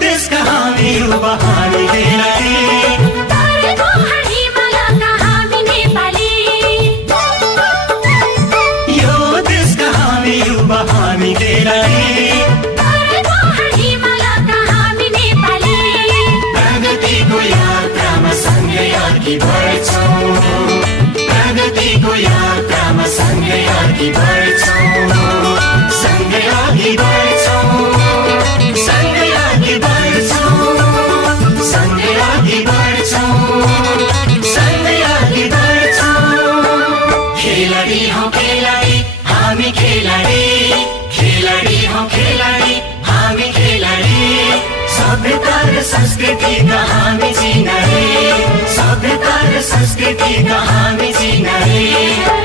देशका हामी युवा हामी खेलाडी तरेको हिमालका हामी नेपाली यो देशका हामी युवा हामी खेलाडी तरेको हिमालका हामी नेपाली प्रगतिको यात्रामा सँगै अघि बढ्छौँ प्रगतिको यात्रामा सँगै अघि बढ्छौँ सँगै अघि बढ्छौँ सँगै अघि बढ्छौँ सँगै अघि बढ्छौँ सँगै अघि बढ्छौँ खेलाडी हौ खेलाडी हामी खेलाडी खेलाडी हौ खेलाडी हामी खेलाडी सभ्यता र संस्कृतिका हामी चिनारी सभ्यता र संस्कृतिका हामी चिनारी